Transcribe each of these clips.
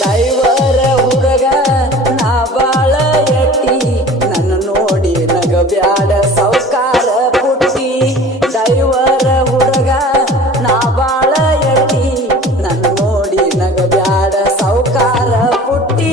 ಡೈವರ ಹುಡುಗ ನಾ ಬಾಳ ಎಟ್ಟಿ ನನ್ನ ನೋಡಿ ನಗಬ್ಯಾಡ ಸೌಕಾರ ಪುಟ್ಟಿ ಡೈವರ ಹುಡುಗ ನಾ ಬಾಳ ಎಟ್ಟಿ ನನ್ನ ನೋಡಿ ನಗಬ್ಯಾಡ ಸೌಕಾರ ಪುಟ್ಟಿ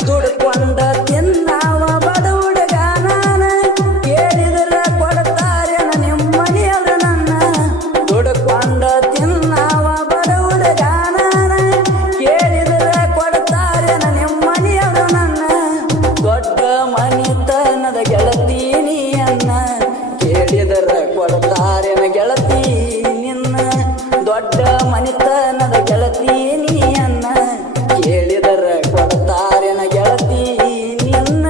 ದುಡ್ಕೊಂಡ ತಿನ್ನವ ಬಡ ಹುಡುಗ ನಾನ ಕೇಳಿದ್ರ ಕೊಡ್ತಾರೇನ ನಿಮ್ಮನೆಯವ್ರ ನನ್ನ ದುಡ್ಕೊಂಡ ತಿನ್ನವ ಬಡ ಹುಡುಗ ನಾನ ಕೇಳಿದ್ರ ಕೊಡ್ತಾರೇನ ನಿಮ್ಮನೆಯವ್ರ ನನ್ನ ದೊಡ್ಡ ಮನಿತನದ ಗೆಳತಿ ನೀಯನ್ನ ಕೇಳಿದ್ರ ಕೊಡ್ತಾರೇನ ಗೆಳತಿ ನಿನ್ನ ದೊಡ್ಡ ಮನಿತನದ ಗೆಳತಿ ನೀಯನ್ನ ಕೇಳಿದರ ಕೊಡ್ತಾರೇನ ಗೆಳತಿ ನಿನ್ನ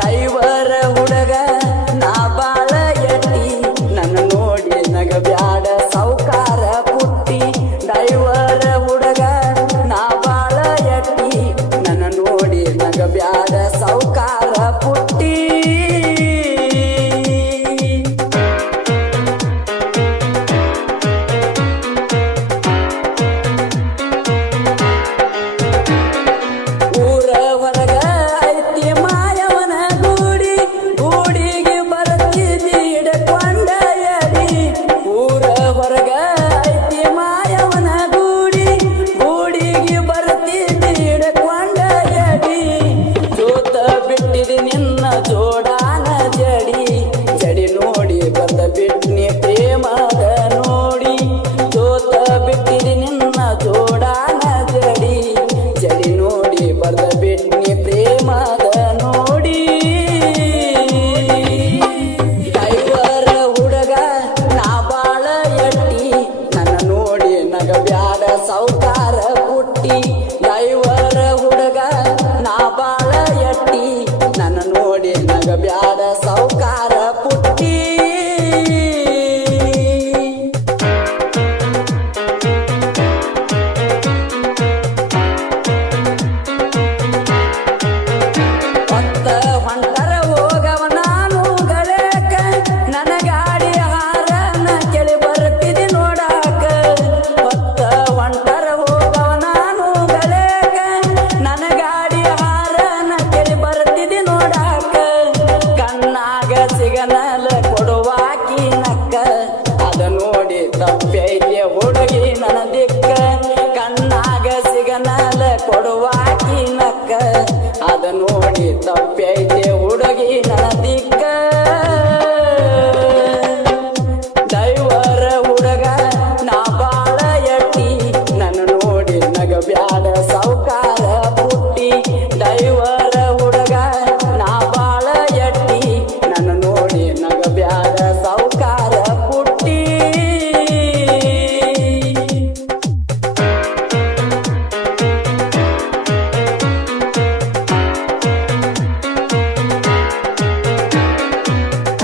ಡೈವರ ಹುಡುಗ ನಾ ಬಾಳ ಎಟ್ಟಿ ನನ್ನ ನೋಡಿ ನಗಬ್ಯಾಡ ಸೌಕಾರ ಪುಟ್ಟಿ ಡೈವರ ಹುಡುಗ ನಾ ಬಾಳ ಎಟ್ಟಿ ನನ್ನ ನೋಡಿ ನಗಬ್ಯಾಡ ಸೌಕಾರ ಪುಟ್ಟಿ ಊರ ಹೊರಗ ಐತಿ ಮಾಯವನ ಗೂಡಿ ಗೂಡಿಗೆ ಬರ್ತಿದ್ದಿ ಹಿಡ್ಕೊಂಡ ಎಡಿ ಊರ ಹೊರಗ ಐತಿ ಮಾಯವನ ಗೂಡಿ ಗೂಡಿಗೆ ಬರ್ತಿದ್ದಿ ಹಿಡ್ಕೊಂಡ ಎಡಿ ಜೋತ ಬಿಟ್ಟಿದಿ ನಿನ್ನ ಜೋಡಾನ ಜಡಿ ಜಡಿ ನೋಡಿ ಬಂದ ಬಿಟ್ನಿ ಪ್ರೇಮದ ನೋಡಿ ಜೋತ ಬಿಟ್ಟಿದಿ ನಿನ್ನ ಜೋಡಾನ ಜಡಿ ಜಡಿ ನೋಡಿ ಬರ್ದ ಬಿಟ್ನಿ ಪ್ರೇಮದ ನೋಡಿ ಡೈವರ ಹುಡುಗ ನಾ ಬಾಳ ಎಟ್ಟಿ ನನ್ನ ನೋಡಿ ನಗಬ್ಯಾಡ ಸೌಕಾರ ಪುಟ್ಟಿ ಡೈವರ ಹುಡುಗ ನಾ ಬಾಳ ಎಟ್ಟಿ ನನ್ನ ನೋಡಿ ನಗಬ್ಯಾಡ ಸೌಕಾರ ಪುಟ್ಟಿ ಹೊತ್ತ ಹೊಂಟರ ಹೋಗವ ನಾನು ಗಳೇಕ ನನ್ನ ಗಾಡಿ ಹಾರನ ಕೇಳಿ ಬರ್ತಿದಿ ನೋಡಾಕ ಹೊತ್ತ ಹೊಂಟರ ಹೋಗವ ನಾನು ಗಳೇಕ ನನ್ನ ಗಾಡಿ ಹಾರನ ಕೇಳಿ ಬರ್ತಿದಿ ನೋಡಾಕ ಕಣ್ಣಾಗ ಸಿಗನಲ ಕೊಡುವಾಕಿ ನಕ್ಕ ಅದ ನೋಡಿ ತಪ್ಪೈತೆ ಹುಡುಗಿ ನನ್ನ ದಿಕ್ಕ ಕಣ್ಣಾಗ ಸಿಗನಲ ಕೊಡುವಾಕಿ ನಕ್ಕ ಅದ ನೋಡಿ ತಪ್ಪೈತೆ ಹುಡುಗಿ ನನ್ನ ದಿಕ್ಕ ಡೈವರ ಹುಡುಗ ನಾ ಬಾಳ ಎಟ್ಟಿ ನನ್ನ ನೋಡಿ ನಗಬ್ಯಾಡ ಸೌಕಾರ ಪುಟ್ಟಿ ಡೈವರ ಹುಡುಗ ನಾ ಬಾಳ ಎಟ್ಟಿ ನನ್ನ ನೋಡಿ ನಗಬ್ಯಾಡ ಸೌಕಾರ ಪುಟ್ಟಿ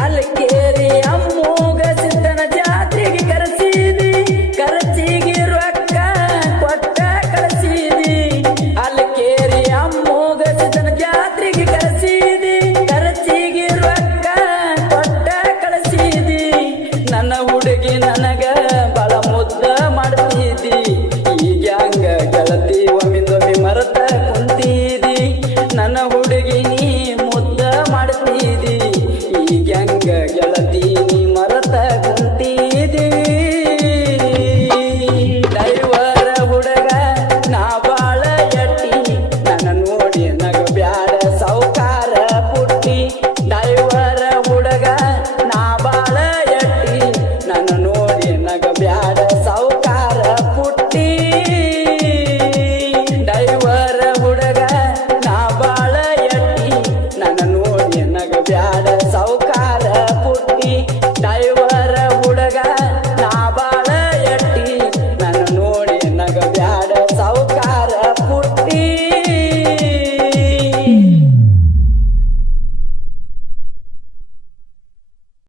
ಅಲ್ಕೇರಿ ಅಮ್ಮೂಗ ಸಿದ್ದನ ಜಾತ್ರೆಗೆ ಕರೆಸಿದಿ ಖರ್ಚಿಗೆ ರೊಕ್ಕ ಕೊಟ್ಟ ಕಳಿಸಿದಿ ಅಲ್ಕೇರಿ ಅಮ್ಮೂಗ ಸಿದ್ದನ ಜಾತ್ರೆಗೆ ಕರೆಸಿದಿ ಖರ್ಚಿಗೆ ರೊಕ್ಕ ಕೊಟ್ಟ ಕಳಿಸಿದಿ ನನ್ನ ಹುಡುಗಿ ನನಗ ಬಳ ಮುದ್ದ ಮಾಡ್ತಿದ್ದಿ ಈಗ ಹಂಗ ಗೆಳತಿ ಒಮ್ಮಿಂದೊಮ್ಮೆ ಮರೆತ ಕುಂತಿದಿ ನನ್ನ ಹುಡುಗಿ ನೀ ಮುದ್ದ ಮಾಡ್ತಿದಿ ಈಗ ಹಂಗ ಗೆಳತಿ ನೀ ಮರೆತ ಕುಂತಿದಿ ಡೈವರ ಹುಡುಗ ನಾ ಬಾಳ ಎಟ್ಟಿ ನನ್ನ ನೋಡಿ ನಗಬ್ಯಾಡ ಸೌಕಾರ ಪುಟ್ಟಿ ಡೈವರ ಹುಡುಗ ನಾ ಬಾಳ ಎಟ್ಟಿ ನನ್ನ ನೋಡಿ ನಗಬ್ಯಾಡ ಸೌಕಾರ ಪುಟ್ಟಿ ಡೈವರ ಹುಡುಗ ನಾ ಬಾಳ ಎಟ್ಟಿ ನನ್ನ ನೋಡಿ ನಗಬ್ಯಾಡ ಸೌಕಾರ